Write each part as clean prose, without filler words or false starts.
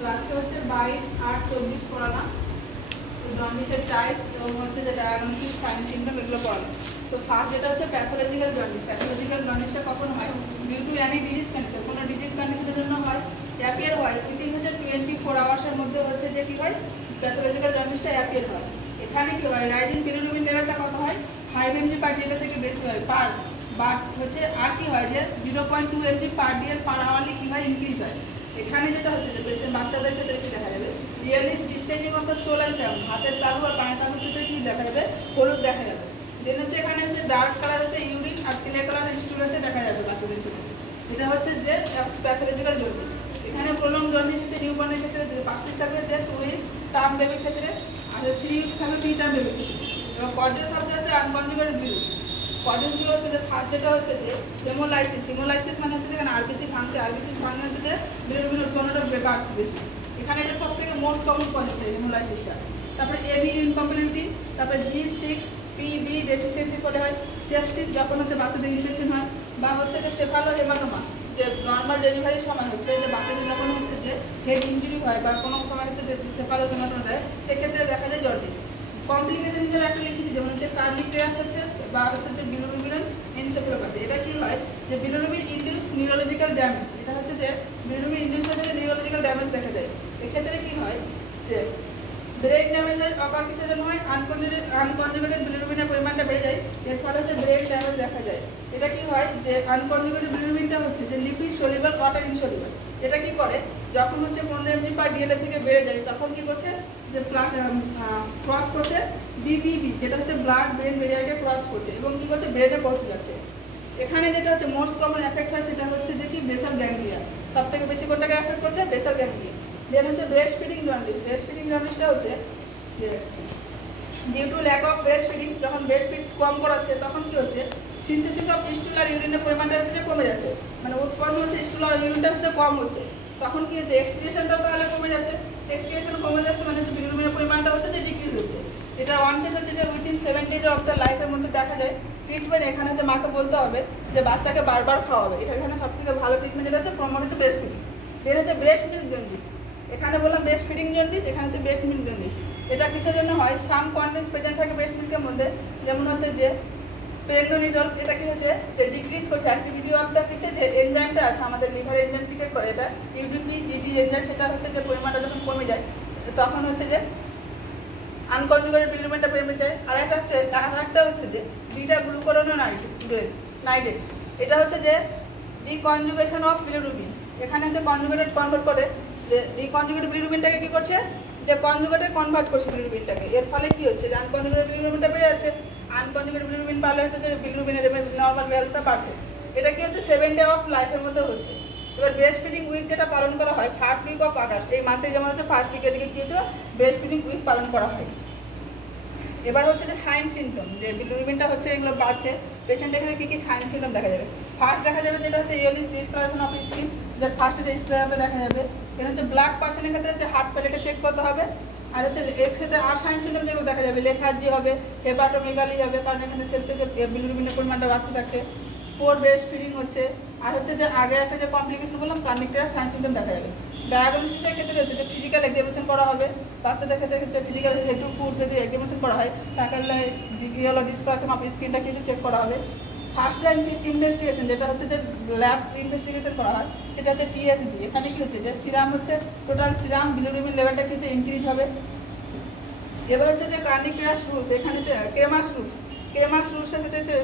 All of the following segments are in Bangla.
তো আজকে হচ্ছে 22/8/24 পড়ালাম। তো জন্ডিসের টাইপস এবং হচ্ছে যে ডায়াগনোসিস, সাইন সিম্পটম এগুলো পড়ালাম। তো ফার্স্ট যেটা হচ্ছে প্যাথোলজিক্যাল জন্ডিস। প্যাথোলজিক্যাল জন্ডিসটা কখন হয়? Due to any disease condition, কোনো ডিজিজ কন্ডিশনের জন্য হয়, অ্যাপিয়ার হয় উইদিন হচ্ছে 24 আওয়ার্সের মধ্যে হচ্ছে যে কি হয় প্যাথোলজিক্যাল জন্ডিসটা অ্যাপিয়ার হয়। এখানে কি হয় রাইজিং বিলিরুবিন লেভেলটা কত হয় 5 mg পার ডিএল থেকে বেশি হয় পার, বাট হচ্ছে আর কি হয় যে 0.2 mg পার ডিএল পার আওয়ারলি কি হয় ইনক্রিজ হয়। এখানে যেটা হচ্ছে যে পেশেন্ট বাচ্চাদের ক্ষেত্রে কি দেখা যাবে রিয়েলিস্ট ডিস্টেজিং অফ দ্য শোল অ্যান্ড ট্যাম, হাতের তালু আর পায়ের তালুর ক্ষেত্রে কি দেখা যাবে হলুদ দেখা যাবে। দেন হচ্ছে এখানে হচ্ছে ডার্ক কালার হচ্ছে ইউরিন আর ক্লে কালার স্টুল হচ্ছে দেখা যাবে বাচ্চাদের ক্ষেত্রে। এটা হচ্ছে যে প্যাথোলজিক্যাল জন্ডিস। এখানে প্রলং জন্ডিস হচ্ছে নিউবর্নের ক্ষেত্রে যে 5 থাকবে যে 2 উইকস, টার্ম বেবির ক্ষেত্রে আর 3 উইকস থাকবে 3 টার্ম বেবির ক্ষেত্রে। এবং কজেস হচ্ছে আনকনজুগেটেড ব্লিডিং। কজেসগুলো হচ্ছে যে ফার্স্ট যেটা হচ্ছে যে হেমোলাইসিস। হেমোলাইসিস মানে হচ্ছে যেখানে আরবিসি ভাঙছে, আরবিসি ভাঙলে হচ্ছে যে বিলিরুবিন উৎপন্নটা বাড়ছে বেশি। এখানে এটা সব থেকে মোস্ট কমন কজ হচ্ছে হেমোলাইসিসটা। তারপরে এবি ইনকমপ্লিটিভিটি, তারপরে G6PD ডেফিসিয়েন্সি করে হয়, সেপসিস যখন হচ্ছে বাচ্চাদের ইনফেকশন হয়, বা হচ্ছে যে সেফালো হেমাটোমা যে নর্মাল ডেলিভারির সময় হচ্ছে যে বাচ্চাদের যখন হচ্ছে যে হেড ইনজুরি হয় বা কোনো সময় হচ্ছে যে সেফালো হেমাটোমা দেয় সেক্ষেত্রে দেখা যায় জন্ডিস। কমপ্লিকেশন হিসেবে একটা লিখেছি যেমন হচ্ছে কার্নিক্টেরাস হচ্ছে বা হচ্ছে যে বিলিরুবিন এনসেফালোপ্যাথি। এটা কি হয় যে বিলিরুবিন ইনডিউস নিউরোলজিক্যাল ড্যামেজ। এটা হচ্ছে যে বিলিরুবিন ইনডিউস হচ্ছে যে নিউরোলজিক্যাল ড্যামেজ দেখা যায়। এক্ষেত্রে কি হয় যে ব্রেন ড্যামেজ অকার কিসের জন্য হয় আনকনজুগেটেড বিলিরুবিনের পরিমাণটা বেড়ে যায়, এর ফলে হচ্ছে ব্রেন ড্যামেজ দেখা যায়। এটা কি হয় যে আনকনজুগেটেড বিলিরুবিনটা হচ্ছে যে লিপিড সলিউবল ওয়াটার ইনসলিউবল। এটা কি করে যখন হচ্ছে 15 mg পার ডিএল থেকে বেড়ে যায় তখন কি করছে যে ক্রস করছে বিবিবি যেটা হচ্ছে ব্লাড ব্রেন ব্যারিয়ারকে ক্রস করছে এবং কি করছে ব্রেনে পৌঁছে যাচ্ছে। এখানে যেটা হচ্ছে মোস্ট কমন এফেক্ট হয় সেটা হচ্ছে যে কি বেসাল গ্যাংলিয়া। সব থেকে বেশি কোনটাকে এফেক্ট করছে বেসাল গ্যাংলিয়া। দেন হচ্ছে breast feeding jaundice. Breast feeding জন্ডিসটা হচ্ছে যে due to lack of breast feeding, যখন ব্রেস্ট ফিড কম করাচ্ছে তখন কি হচ্ছে সিনথেসিস অফ স্টুল আর ইউরিনের পরিমাণটা হচ্ছে যে কমে যাচ্ছে, মানে উৎপন্ন হচ্ছে স্টুল আর ইউরিনটা হচ্ছে কম হচ্ছে। তখন কি হচ্ছে এক্সক্রিয়েশনটাও তাহলে কমে যাচ্ছে, এক্সক্রিয়েশন কমে যাচ্ছে মানে হচ্ছে বিলিরুবিনের পরিমাণটা হচ্ছে যে ডিক্রিজ হচ্ছে। এটা ওয়ানসেট হচ্ছে যে উইদিন 7 days অফ দ্য লাইফের মধ্যে দেখা যায়। ট্রিটমেন্ট এখানে হচ্ছে মাকে বলতে হবে যে বাচ্চাকে বারবার খাওয়াবে, এটা এখানে সব থেকে ভালো ট্রিটমেন্ট যেটা হচ্ছে প্রমোটেড ব্রেস্ট ফিডিং। এর হচ্ছে ব্রেস্ট মিল্ক জন্ডিস। এখানে বললাম ব্রেস্ট ফিডিং জন্ডিস, এখানে হচ্ছে ব্রেস্ট মিল্ক জন্ডিস। এটা কিসের জন্য হয় সাম কন্টেন্টস প্রেজেন্ট থাকে ব্রেস্ট মিল্কের মধ্যে, যেমন হচ্ছে যে পেরেন্ডোনিডল। এটা কি হচ্ছে যে ডিক্রিজ করছে অ্যাক্টিভিটি অফ দ্য হচ্ছে যে এনজাইমটা আছে আমাদের লিভার এনজাইম সিক্রেট করে এটা ইউডিপি জিডি এনজাইম, সেটা হচ্ছে যে পরিমাণটা যখন কমে যায় তখন হচ্ছে যে আনকনজুগেটেড বিলিরুবিনটা বেড়ে যায়। আর একটা হচ্ছে যে বিটা গ্লুকুরোনাইডেজ। এটা হচ্ছে যে ডিকনজুগেশন অফ বিলিরুবিন। এখানে হচ্ছে কনজুগেটেড কনভার্ট করে যে ডিকনজুগেটেড বিলিরুবিনটাকে কি করছে যে কনজুগেটে কনভার্ট করছে বিলিরুবিনটাকে। এর ফলে কি হচ্ছে যে আনকনজুগেটেড বিলিরুবিনটা বেড়ে যাচ্ছে। আনকনজুগেটেড বিলিরুবিন বাড়লে হচ্ছে যে বিলিরুবিনের নর্মাল ভ্যালুটা বাড়ছে। এটা কি হচ্ছে 7 day অফ লাইফের মধ্যে হচ্ছে। এবার ব্রেস্ট ফিডিং উইক যেটা পালন করা হয় ফার্স্ট উইক অফ আগস্ট, এই মাসে যেমন হচ্ছে ফার্স্ট উইকের দিকে কি হচ্ছে ব্রেস্ট ফিডিং উইক পালন করা হয়। এবার হচ্ছে যে সাইন সিমটম যে বিলিরুবিনটা হচ্ছে এগুলো বাড়ছে, পেশেন্ট এখানে কী কী সাইন সিমটম দেখা যাবে। ফার্স্ট দেখা যাবে যেটা হচ্ছে ইয়েলিশ ডিসকালারেশন অফ স্কিন, যে ফার্স্টে যে স্টেরাতে দেখা যাবে। এটা হচ্ছে ব্ল্যাক পার্সনের ক্ষেত্রে হচ্ছে হার্ট প্যালেটে চেক করতে হবে। আর হচ্ছে এর ক্ষেত্রে আর সাইন সিমটম যেগুলো দেখা যাবে লেথার্জি হবে, হেপাটোমেগালি হবে, কারণ এখানে হচ্ছে যে বিলিরুবিনের পরিমাণটা বাড়তে থাকছে। পোর ব্রেস্ট ফিডিং হচ্ছে। আর হচ্ছে যে আগে একটা যে কমপ্লিকেশন বললাম কার্নিক্টেরাস সাইন সিমটম দেখা যাবে। ডায়াগনোসিসের ক্ষেত্রে হচ্ছে যে ফিজিক্যাল এক্সামিনেশন করা হবে। বাচ্চাদের ক্ষেত্রে হচ্ছে ফিজিক্যাল হেড টু ফুট যদি এক্সামিনেশন করা হয় তাহলে হলো ডিসকালারেশন অফ স্কিনটা কিন্তু চেক করা হবে। ফার্স্ট লাইন ইনভেস্টিগেশন যেটা হচ্ছে যে ল্যাব ইনভেস্টিগেশন করা হয় সেটা হচ্ছে টিএসবি। এখানে কি হচ্ছে যে সিরাম হচ্ছে টোটাল সিরাম বিলিরুবিন লেভেলটা কি হচ্ছে ইনক্রিজ হবে। এবার হচ্ছে যে কার্নিক্টেরাস রুলস, এখানে হচ্ছে ক্রেমাস রুলসের ক্ষেত্রে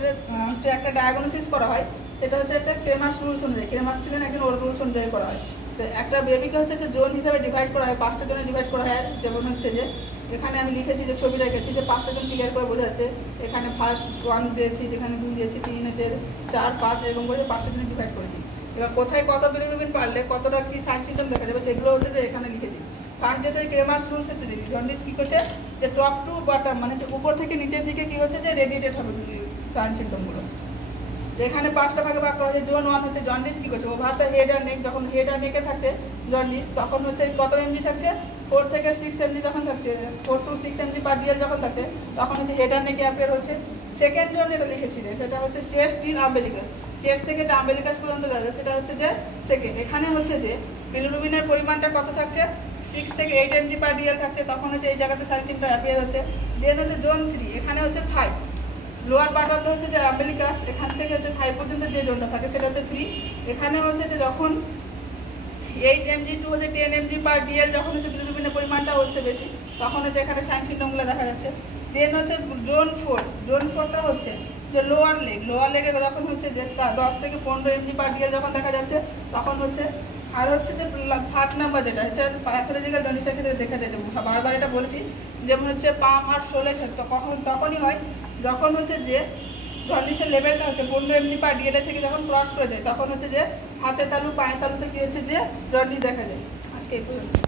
হচ্ছে একটা ডায়াগনোসিস করা হয়, সেটা হচ্ছে একটা ক্রেমাস রুলস অনুযায়ী। ক্রেমাস ছিলেন একজন ওর রুলস অনুযায়ী করা হয়। তো একটা বেবিকে হচ্ছে যে জোন হিসাবে ডিভাইড করা হয়, 5টা জোনে ডিভাইড করা হয়। যেমন হচ্ছে যে এখানে আমি লিখেছি যে ছবি রেখেছি যে 5টা জন ক্লিয়ার করে বোঝা যাচ্ছে। এখানে ফার্স্ট 1 দিয়েছি, যেখানে 2 দিয়েছি, 3 হচ্ছে 4 5 এরকম করে 5টা জনে ডিভাইড করেছি। এবার কোথায় কত বিলিরুবিন পারলে কতটা কি সাইন সিমটম দেখা যাবে সেগুলো হচ্ছে যে এখানে লিখেছি। ফার্স্ট যেটা ক্রেমাস রুলস হচ্ছে জন্ডিস কী করছে যে টপ টু বটম মানে যে উপর থেকে নিচের দিকে কী হচ্ছে যে রেডিয়েটেড হবে সাইন সিমটমগুলো। এখানে 5টা ভাগে ভাগ করা হয়েছে। জোন 1 হচ্ছে জন্ডিস কী করছে ওভার দ্য হেড আর নেক, যখন হেড আর নেকে থাকছে জন্ডিস তখন হচ্ছে কত এমজি থাকছে 4 থেকে 6 mg যখন থাকছে 4 to 6 mg পার ডিএল যখন থাকছে তখন হচ্ছে হেড আর নেকে অ্যাপিয়ার হচ্ছে। সেকেন্ড জোন যেটা লিখেছি সেটা হচ্ছে চেস্ট টিল আম্বেলিকাস। চেস্ট থেকে যে আম্বেলিকাস পর্যন্ত যাচ্ছে সেটা হচ্ছে যে সেকেন্ড। এখানে হচ্ছে যে বিলিরুবিনের পরিমাণটা কত থাকছে 6 থেকে 8 mg/dl থাকছে, তখন হচ্ছে এই জায়গাতে সাইন চিহ্নটা অ্যাপিয়ার হচ্ছে। দেন হচ্ছে জোন 3, এখানে হচ্ছে থাই, লোয়ার পার্ট অফ হচ্ছে যে আম্বেলিকাস, এখান থেকে হচ্ছে থাই পর্যন্ত যে জোনটা থাকে সেটা হচ্ছে 3। এখানে হচ্ছে যে যখন 8 mg টু হচ্ছে 10 mg/dl যখন হচ্ছে বিলিরুবিনের পরিমাণটা হচ্ছে বেশি, তখন হচ্ছে এখানে সাইন চিহ্নগুলো দেখা যাচ্ছে। দেন হচ্ছে জোন 4, জোন 4টা হচ্ছে যে লোয়ার লেগে যখন হচ্ছে যে 10 থেকে 15 mg/dl যখন দেখা যাচ্ছে তখন হচ্ছে। আর হচ্ছে যে 5 নাম্বার যেটা হচ্ছে প্যাথোলজিক্যাল জন্ডিসের ক্ষেত্রে দেখা যায়, বারবার এটা বলেছি, যেমন হচ্ছে পাম আর শোলে ক্ষেত্রে তখনই হয় যখন হচ্ছে যে জন্ডিসের লেভেলটা হচ্ছে 15 mg/dl থেকে যখন ক্রস করে যায়, তখন হচ্ছে যে হাতের তালু পায়ের তালুতে কি হচ্ছে যে জন্ডিস দেখা যায়। আজকে এই পর্যন্ত।